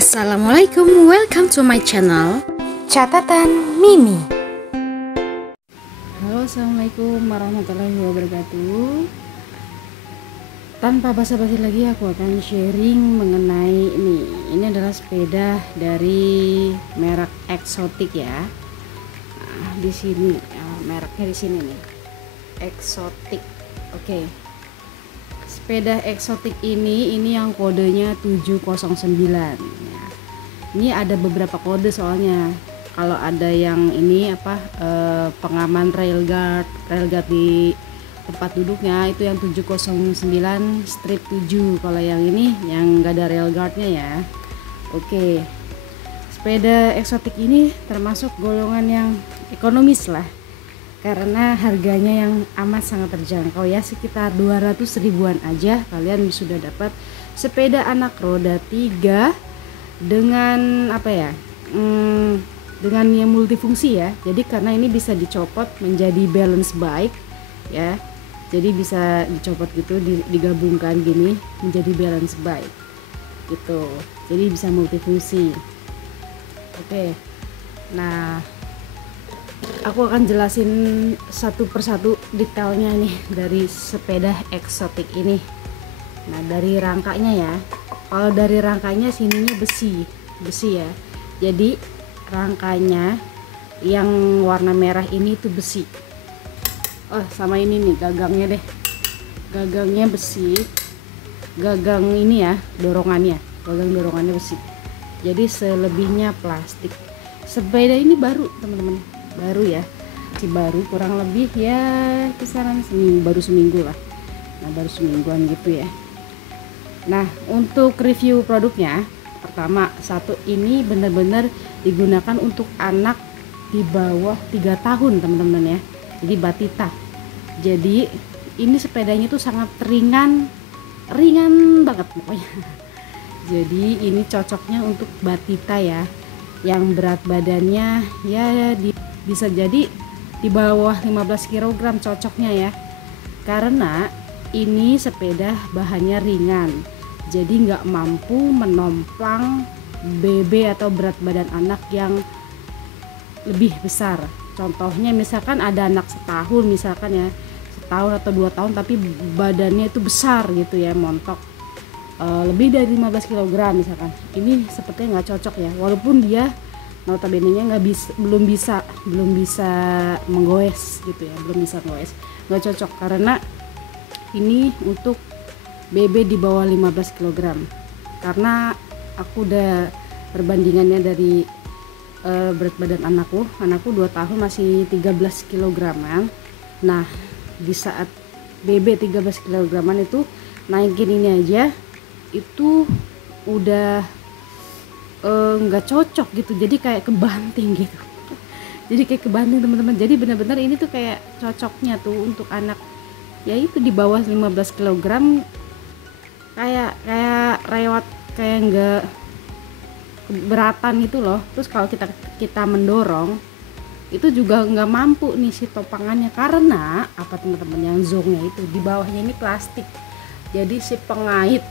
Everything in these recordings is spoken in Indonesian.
Assalamualaikum, welcome to my channel Catatan Mimi. Halo, assalamualaikum warahmatullahi wabarakatuh. Tanpa basa-basi lagi, aku akan sharing mengenai ini adalah sepeda dari merek Exotic ya. Nah, di sini mereknya di sini nih, Exotic. Oke. Sepeda Exotic ini yang kodenya 709 ya. Ini ada beberapa kode soalnya. Kalau ada yang ini pengaman railguard di tempat duduknya itu yang 709 strip 7. Kalau yang ini yang enggak ada railguardnya ya. Oke. Sepeda Exotic ini termasuk golongan yang ekonomis lah, karena harganya yang amat sangat terjangkau ya, sekitar 200 ribuan aja kalian sudah dapat sepeda anak roda 3 dengan dengan yang multifungsi ya. Jadi karena ini bisa dicopot menjadi balance bike ya, jadi bisa dicopot gitu, digabungkan gini menjadi balance bike gitu, jadi bisa multifungsi. Oke, nah aku akan jelasin satu persatu detailnya nih dari sepeda Exotic ini. Nah, dari rangkanya ya. Kalau dari rangkanya sininya besi ya. Jadi rangkanya yang warna merah ini tuh besi. Oh, sama ini nih gagangnya deh. Gagangnya besi. Gagang ini ya, dorongannya. Gagang dorongannya besi. Jadi selebihnya plastik. Sepeda ini baru, teman-teman. Baru ya, si baru, kurang lebih ya kisaran baru seminggu lah. Nah, baru semingguan gitu ya. Nah, untuk review produknya, pertama, satu, ini benar-benar digunakan untuk anak di bawah 3 tahun teman-teman ya, jadi batita. Jadi ini sepedanya tuh sangat ringan banget pokoknya. Jadi ini cocoknya untuk batita ya, yang berat badannya ya bisa jadi di bawah 15 kg cocoknya ya, karena ini sepeda bahannya ringan, jadi nggak mampu menompang BB atau berat badan anak yang lebih besar. Contohnya misalkan ada anak setahun misalkan ya, setahun atau 2 tahun tapi badannya itu besar gitu ya, montok lebih dari 15 kg misalkan, ini sepertinya nggak cocok ya, walaupun dia notabene-nya belum bisa menggoes gitu ya, belum bisa goes, nggak cocok karena ini untuk BB di bawah 15 kg. Karena aku udah perbandingannya dari berat badan anakku 2 tahun masih 13 kg. Nah, di saat BB 13 kg itu naikin ini aja itu udah nggak cocok gitu, jadi kayak kebanting gitu. Jadi kayak kebanting teman-teman. Jadi benar-benar ini tuh kayak cocoknya tuh untuk anak ya itu di bawah 15 kg, kayak rewat, kayak nggak keberatan gitu loh. Terus kalau kita mendorong itu juga nggak mampu nih si topangannya, karena apa teman-teman, yang zongnya itu di bawahnya ini plastik. Jadi si pengait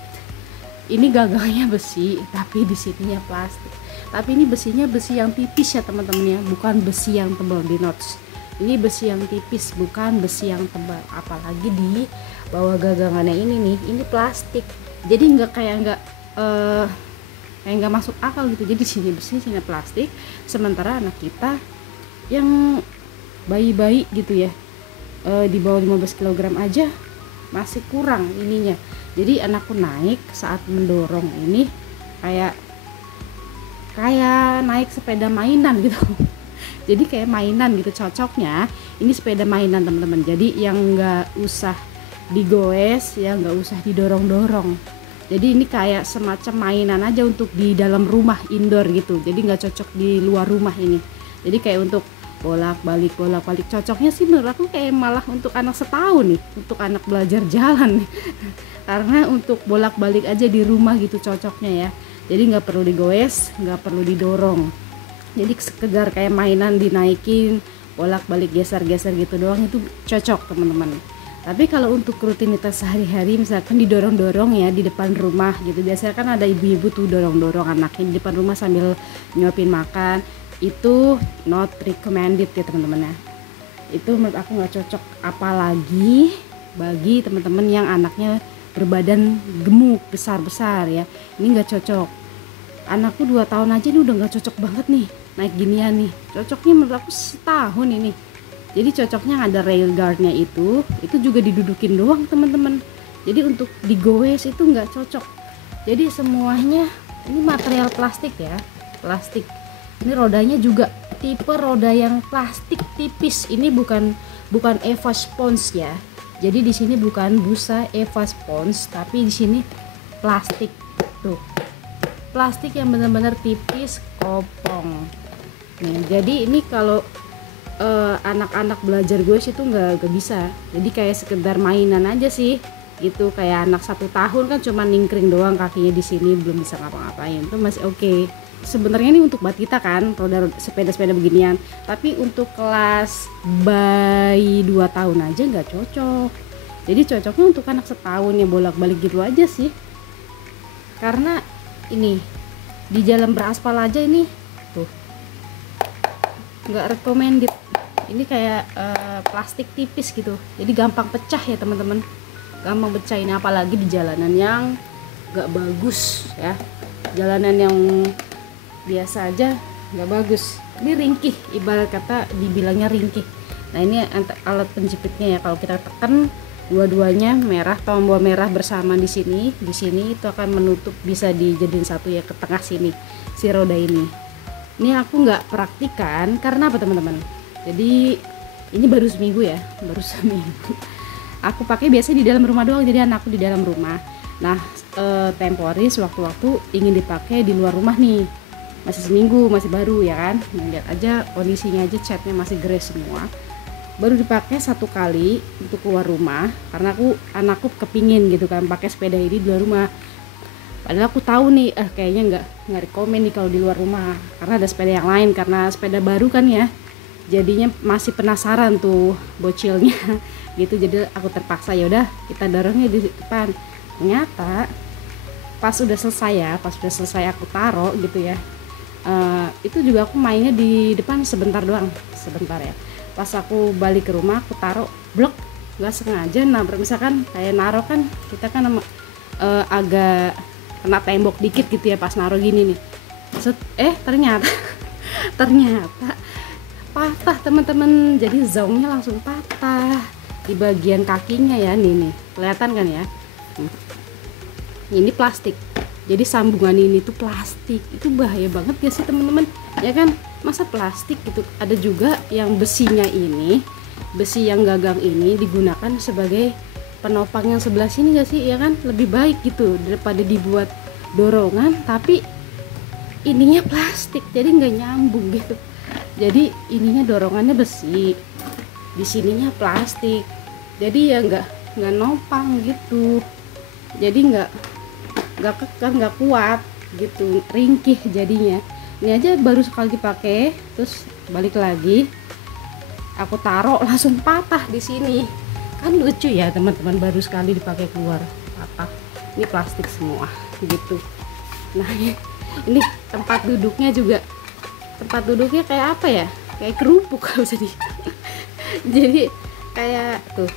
ini gagangnya besi tapi di sininya plastik. Tapi ini besinya besi yang tipis ya teman-teman ya, bukan besi yang tebal di notch. Ini besi yang tipis, bukan besi yang tebal. Apalagi di bawah gagangannya ini nih, ini plastik. Jadi nggak masuk akal gitu. Jadi sini besi, sini plastik. Sementara anak kita yang bayi-bayi gitu ya, di bawah 15 kg aja masih kurang ininya. Jadi anakku naik saat mendorong ini kayak naik sepeda mainan gitu. Jadi kayak mainan gitu cocoknya. Ini sepeda mainan teman-teman. Jadi yang nggak usah digoes, ya nggak usah didorong-dorong. Jadi ini kayak semacam mainan aja untuk di dalam rumah, indoor gitu. Jadi nggak cocok di luar rumah ini. Jadi kayak untuk bolak-balik. Cocoknya sih menurut aku kayak malah untuk anak setahun nih, untuk anak belajar jalan nih. Karena untuk bolak-balik aja di rumah gitu cocoknya ya. Jadi nggak perlu digoes, nggak perlu didorong. Jadi sekedar kayak mainan, dinaikin bolak-balik, geser-geser gitu doang, itu cocok teman-teman. Tapi kalau untuk rutinitas sehari-hari misalkan didorong-dorong ya di depan rumah gitu, biasanya kan ada ibu-ibu tuh dorong-dorong anaknya di depan rumah sambil nyuapin makan, itu not recommended ya teman-teman ya. Itu menurut aku nggak cocok, apalagi bagi teman-teman yang anaknya berbadan gemuk besar-besar ya, ini nggak cocok. Anakku 2 tahun aja ini udah nggak cocok banget nih naik ginian nih. Cocoknya menurut aku setahun ini. Jadi cocoknya ada rail guardnya itu juga didudukin doang teman-teman. Jadi untuk digoes itu nggak cocok. Jadi semuanya ini material plastik ya, plastik. Ini rodanya juga tipe roda yang plastik tipis. Ini bukan Eva Spons ya. Jadi di sini bukan busa Eva Spons, tapi di sini plastik tuh. Plastik yang benar-benar tipis, kopong. Nih, jadi ini kalau anak-anak belajar gue itu nggak bisa. Jadi kayak sekedar mainan aja sih, gitu. Kayak anak 1 tahun kan cuma ningkring doang kakinya di sini, belum bisa ngapa-ngapain, itu masih oke. Sebenarnya ini untuk batita kan, roda sepeda-sepeda beginian. Tapi untuk kelas bayi 2 tahun aja nggak cocok. Jadi cocoknya untuk anak setahun ya bolak-balik gitu aja sih. Karena ini di jalan beraspal aja ini tuh nggak recommended. Ini kayak plastik tipis gitu, jadi gampang pecah ya teman-teman, gampang pecah ini, apalagi di jalanan yang nggak bagus ya, jalanan yang biasa aja nggak bagus. Ini ringkih, ibarat kata dibilangnya ringkih. Nah ini alat penjepitnya ya, kalau kita tekan dua-duanya merah, tombol merah bersama di sini itu akan menutup, bisa dijadiin satu ya ke tengah sini si roda ini. Ini aku nggak praktikan karena apa teman-teman? Jadi ini baru seminggu ya, baru seminggu. Aku pakai biasanya di dalam rumah doang, jadi anakku di dalam rumah. Nah temporis waktu-waktu ingin dipakai di luar rumah nih, masih seminggu, masih baru ya kan. Lihat aja kondisinya aja, catnya masih gres semua. Baru dipakai 1 kali untuk keluar rumah karena anakku kepingin gitu kan pakai sepeda ini di luar rumah. Padahal aku tahu nih kayaknya nggak rekomen nih kalau di luar rumah karena ada sepeda yang lain, karena sepeda baru kan ya, jadinya masih penasaran tuh bocilnya gitu. Jadi aku terpaksa ya udah kita dorongnya di depan. Ternyata pas udah selesai aku taruh gitu ya, itu juga aku mainnya di depan sebentar doang, sebentar ya. Pas aku balik ke rumah aku taruh blok, nggak sengaja nabrak, misalkan kayak naruh kan kita kan agak kena tembok dikit gitu ya pas naruh gini nih. Ternyata patah teman-teman, jadi zongnya langsung patah di bagian kakinya ya, nih kelihatan kan ya. Ini plastik, jadi sambungan ini tuh plastik, itu bahaya banget ya sih teman-teman ya kan. Masa plastik gitu. Ada juga yang besinya ini, besi yang gagang ini digunakan sebagai penopang yang sebelah sini gak sih ya kan, lebih baik gitu daripada dibuat dorongan tapi ininya plastik, jadi nggak nyambung gitu. Jadi ininya dorongannya besi, di sininya plastik, jadi ya nggak nopang gitu, jadi nggak kekar, nggak kuat gitu, ringkih jadinya. Ini aja baru sekali dipakai, terus balik lagi aku taruh langsung patah di sini. Kan lucu ya teman-teman, baru sekali dipakai keluar patah. Ini plastik semua gitu. Nah ini tempat duduknya juga, tempat duduknya kayak apa ya, kayak kerupuk kalau jadi jadi kayak tuh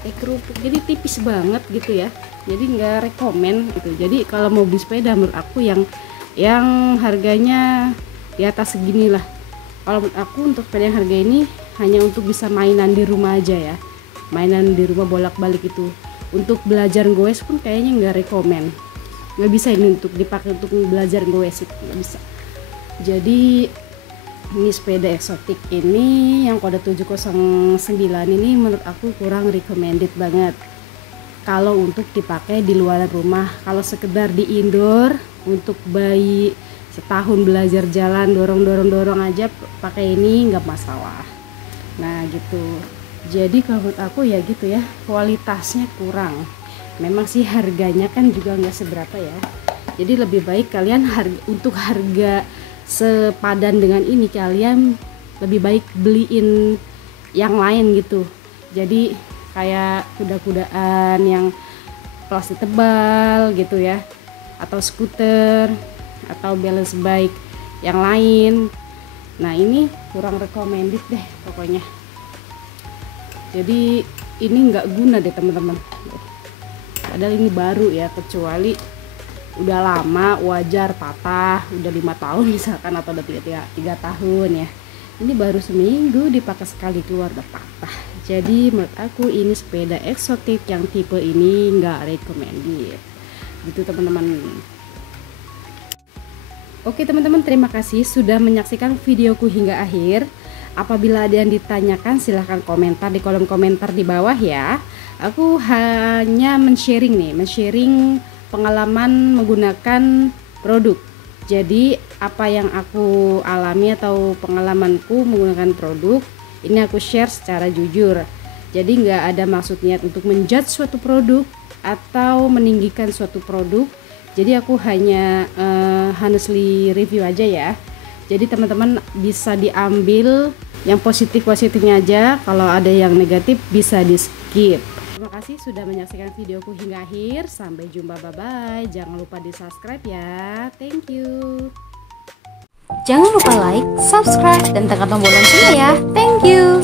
kayak kerupuk, jadi tipis banget gitu ya, jadi nggak rekomen gitu. Jadi kalau mau beli sepeda menurut aku yang harganya di atas segini lah. Kalau menurut aku untuk sepeda yang harga ini hanya untuk bisa mainan di rumah aja ya, mainan di rumah bolak-balik itu. Untuk belajar goes pun kayaknya nggak rekomen, nggak bisa ini untuk dipakai untuk belajar goes, itu nggak bisa. Jadi ini sepeda eksotik ini yang kode 709 ini menurut aku kurang recommended banget kalau untuk dipakai di luar rumah. Kalau sekedar di indoor untuk bayi setahun belajar jalan dorong aja pakai ini nggak masalah. Nah gitu. Jadi kalau menurut aku ya gitu ya, kualitasnya kurang. Memang sih harganya kan juga nggak seberapa ya. Jadi lebih baik kalian untuk harga sepadan dengan ini, kalian lebih baik beliin yang lain gitu. Jadi kayak kuda-kudaan yang plastik tebal gitu ya, atau skuter atau balance bike yang lain. Nah ini kurang recommended deh pokoknya. Jadi ini nggak guna deh teman-teman. Padahal ini baru ya, kecuali udah lama wajar patah, udah 5 tahun misalkan, atau udah 3 tahun ya. Ini baru seminggu dipakai sekali keluar udah patah. Jadi menurut aku ini sepeda eksotik yang tipe ini nggak recommended gitu teman-teman. Oke teman-teman, terima kasih sudah menyaksikan videoku hingga akhir. Apabila ada yang ditanyakan silahkan komentar di kolom komentar di bawah ya. Aku hanya men-sharing pengalaman menggunakan produk. Jadi apa yang aku alami atau pengalamanku menggunakan produk ini aku share secara jujur. Jadi nggak ada maksudnya untuk menjudge suatu produk atau meninggikan suatu produk. Jadi aku hanya honestly review aja ya. Jadi teman-teman bisa diambil yang positifnya aja. Kalau ada yang negatif bisa di skip. Terima kasih sudah menyaksikan videoku hingga akhir. Sampai jumpa, bye bye. Jangan lupa di subscribe ya. Thank you. Jangan lupa like, subscribe, dan tekan tombol loncengnya ya. Thank you.